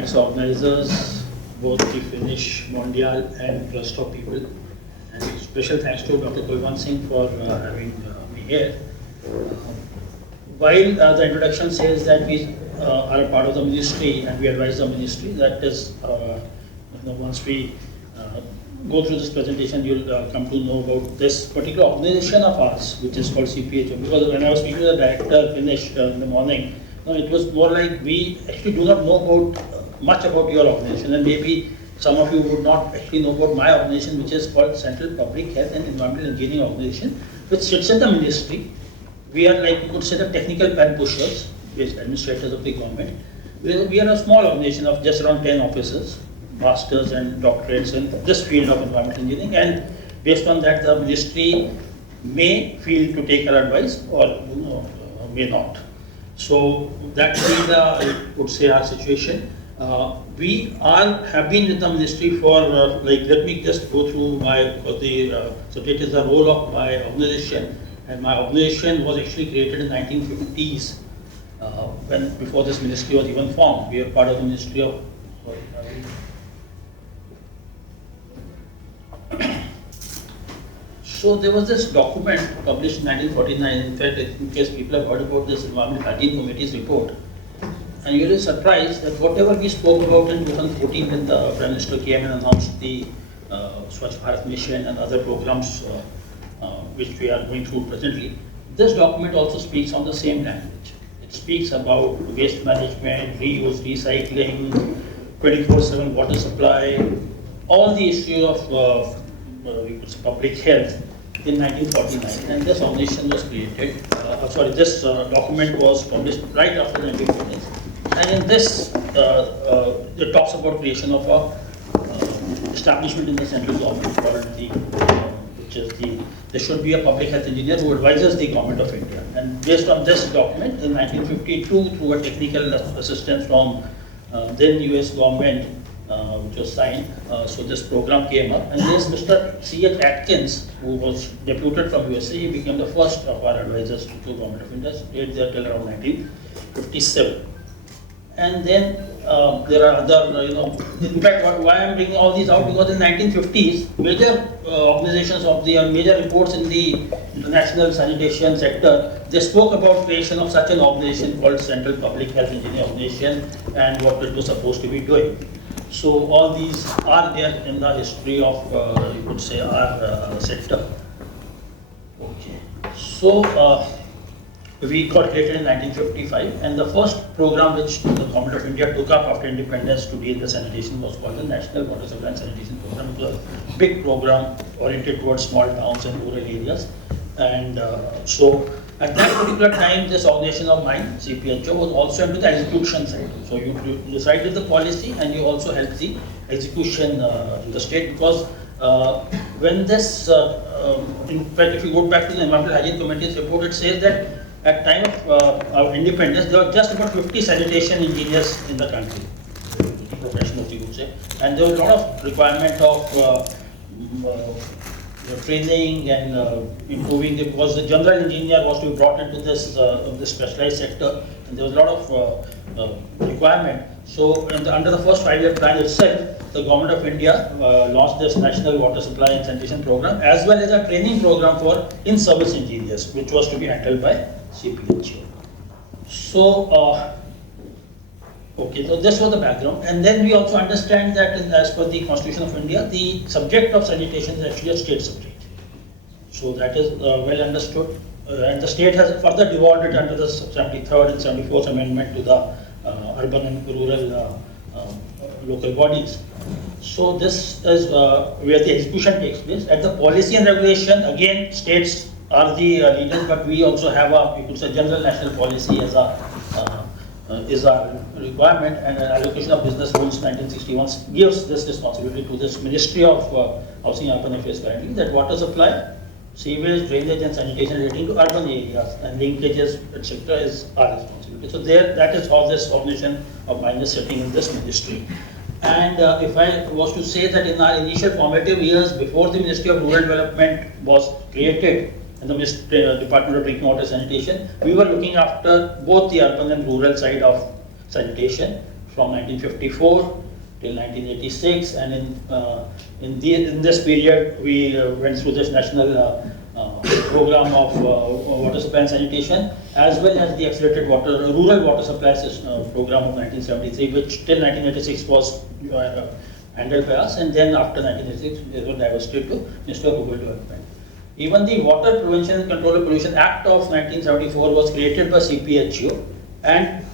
thanks to organizers, both the FINISH Mondial and rest of people. And special thanks to Dr. Kulwant Singh for having me here. While the introduction says that we are a part of the ministry and we advise the ministry, that is, once we go through this presentation, you'll come to know about this particular organization of ours, which is called CPHO. Because when I was speaking to the director, FINISH, in the morning, it was more like we actually do not know about much about your organization, and maybe some of you would not actually know about my organization, which is called Central Public Health and Environmental Engineering Organization, which sits in the ministry. We are, like you could say, the technical pen pushers, based administrators of the government. We are a small organization of just around 10 officers, masters and doctorates in this field of environmental engineering, and based on that, the ministry may feel to take our advice or may not. So that will be I would say, our situation. We all have been with the ministry for, let me just go through so it is the role of my organization. And my organization was actually created in 1950s, before this ministry was even formed. We are part of the Ministry of... So there was this document published in 1949. In fact, in case people have heard about this Environment Hygiene Committee's report, and you'll be surprised that whatever we spoke about in 2014 when the Prime Minister came and announced the Swachh Bharat Mission and other programs which we are going through presently, this document also speaks on the same language. It speaks about waste management, reuse, recycling, 24/7 water supply, all the issue of public health in 1949, and this organization was created. This document was published right after the 1940s, and in this it talks about creation of a establishment in the central government called there should be a public health engineer who advises the government of India. And based on this document, in 1952, through a technical assistance from then US government, which was signed, so this program came up. And this Mr. C.H. Atkins, who was deputed from USA, he became the first of our advisors to the government of India, stayed there till around 1957. And then there are other, in fact, why I'm bringing all these out, because in 1950s, major organizations of major reports in the international sanitation sector, they spoke about creation of such an organization called Central Public Health Engineering Organization and what it was supposed to be doing. So all these are there in the history of, you could say, our sector. Okay. So, we got created in 1955, and the first program which the Government of India took up after independence to deal with sanitation was called the National Water Supply and Sanitation Program. It was a big program oriented towards small towns and rural areas. And so at that particular time, this organization of mine, CPHO, was also into the execution side. So you decided the policy and you also helped the execution in the state, because when this, in fact, if you go back to the Environmental Hygiene Committee's report, it says that at time of our independence, there were just about 50 sanitation engineers in the country, professionals you would say, and there was a lot of requirement of training and improving, because the general engineer was to be brought into this specialized sector, and there was a lot of requirement. So under the first 5-year plan itself, the Government of India launched this National Water Supply and Sanitation Program, as well as a training program for in-service engineers, which was to be handled by CPHO. So, okay, so this was the background. And then we also understand that as per the Constitution of India, the subject of sanitation is actually a state subject. So that is well understood. And the state has further devolved it under the 73rd and 74th Amendment to the urban and rural local bodies. So this is where the execution takes place. At the policy and regulation, again, states are the leaders, but we also have you could say, general national policy as is our requirement, and an allocation of business rules 1961 gives this responsibility to this Ministry of Housing and Urban Affairs currently, that water supply, sewage, drainage and sanitation relating to urban areas and linkages, etc. is our responsibility. So that is how this organization of mine is sitting in this ministry. And if I was to say that in our initial formative years before the Ministry of Rural Development was created, and the Department of Drinking Water Sanitation, we were looking after both the urban and rural side of sanitation. from 1954 till 1986, and in this period we went through this national program of water supply and sanitation, as well as the accelerated rural water supply program of 1973, which till 1986 was handled by us, and then after 1986 it was divested to Ministry of Rural Development. Even the Water Prevention and Control of Pollution Act of 1974 was created by CPHO, and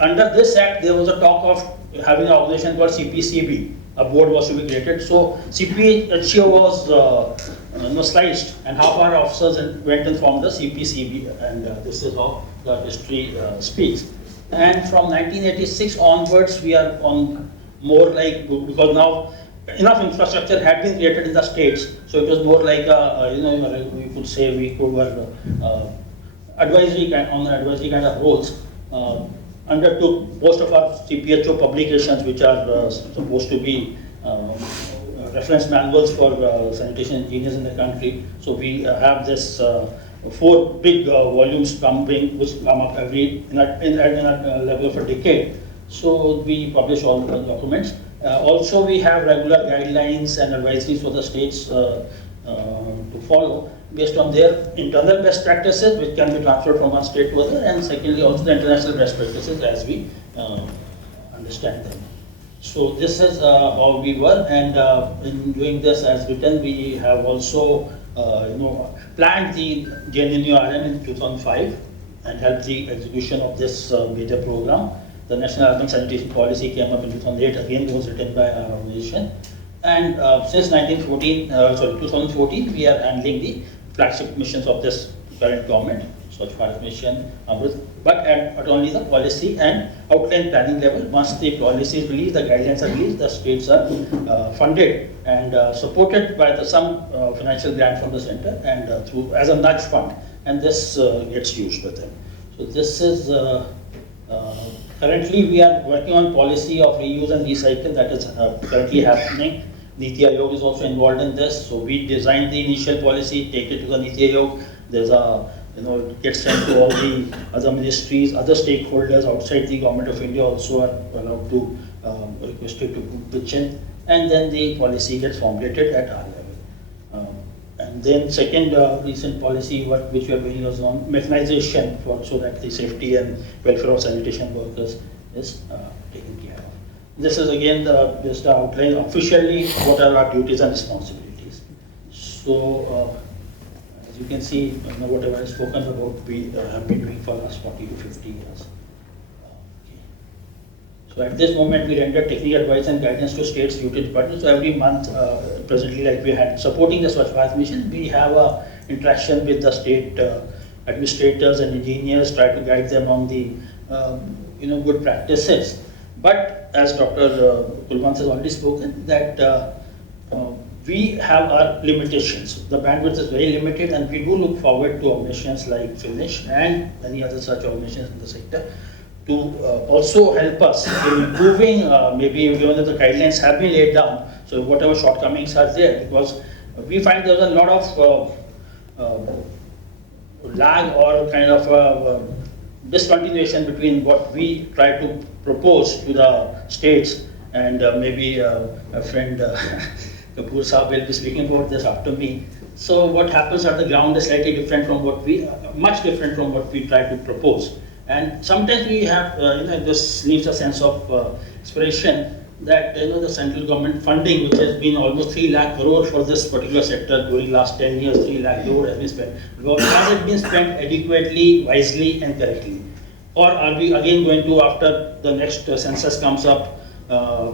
under this act there was a talk of having an organization called CPCB. A board was to be created. So CPHO was sliced, and half our officers went and formed the CPCB, and this is how the history speaks. And from 1986 onwards, we are on more like, because now enough infrastructure had been created in the states, so it was more like a, we could say we were advisory kind of roles. Undertook most of our CPHO publications, which are supposed to be reference manuals for sanitation engineers in the country. So we have this 4 big volumes which come up in a level of a decade. So we publish all the documents. Also, we have regular guidelines and advisories for the states to follow, based on their internal best practices, which can be transferred from one state to other, and secondly also the international best practices as we understand them. So this is how we were, and in doing this as written, we have also planned the JNNURM in 2005 and helped the execution of this major program. The National Urban Sanitation Policy came up in 2008, again was written by our organization. And since 2014, we are handling the flagship missions of this current government, Swachh Bharat Mission, Amref, but at only the policy and outline planning level. Once the policy is released, the guidelines are released, the states are funded and supported by some financial grant from the center and through as a nudge fund, and this gets used with them. So this is currently we are working on policy of reuse and recycle, that is currently happening. Niti Aayog is also involved in this. So we designed the initial policy, take it to the Niti Aayog. There's a, it gets sent to all the other ministries, other stakeholders outside the Government of India also are allowed to requested to pitch in, and then the policy gets formulated at our level. And then second recent policy which we are doing is on mechanization, so that the safety and welfare of sanitation workers is taken care of. This is again just the outline officially what are our duties and responsibilities. So as you can see, whatever I have spoken about, we have been doing for the last 40 to 50 years. So at this moment, we render technical advice and guidance to states' duty departments. So every month, presently, like we had supporting the Swachh Bharat mission, we have a interaction with the state administrators and engineers, try to guide them on the good practices. But as Dr. Kulwant has already spoken, that we have our limitations. The bandwidth is very limited, and we do look forward to organizations like FINISH and many other such organizations in the sector to also help us in improving, maybe given that the guidelines have been laid down, so whatever shortcomings are there, because we find there's a lot of lag or kind of discontinuation between what we try to propose to the states, and maybe a friend Kapoor Saab will be speaking about this after me. So what happens at the ground is slightly different from what much different from what we try to propose. And sometimes we have, this leaves a sense of inspiration that the central government funding, which has been almost 3 lakh crore for this particular sector during last 10 years, 3 lakh crore has been spent. Has it been spent adequately, wisely, and correctly? Or are we again going to, after the next census comes up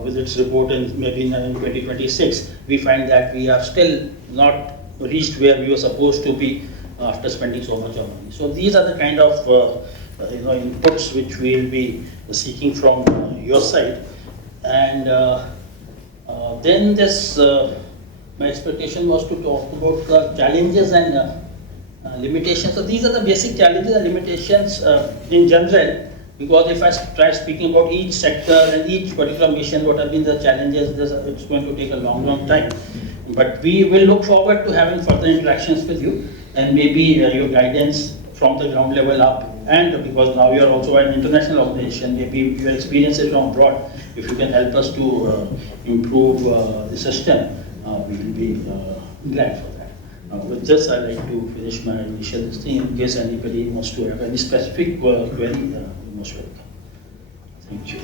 with its report in maybe in 2026, we find that we are still not reached where we were supposed to be after spending so much of money. So these are the kind of inputs which we will be seeking from your side. And then this, my expectation was to talk about the challenges and limitations. So these are the basic challenges and limitations in general, because if I try speaking about each sector and each particular mission, what have been the challenges, it's going to take a long time. But we will look forward to having further interactions with you, and maybe your guidance from the ground level up, and because now you are also an international organization, maybe your experiences from abroad, if you can help us to improve the system, we will be glad for that. With this, I'd like to finish my initial thing. In case anybody wants to have any specific query, most welcome. Thank you.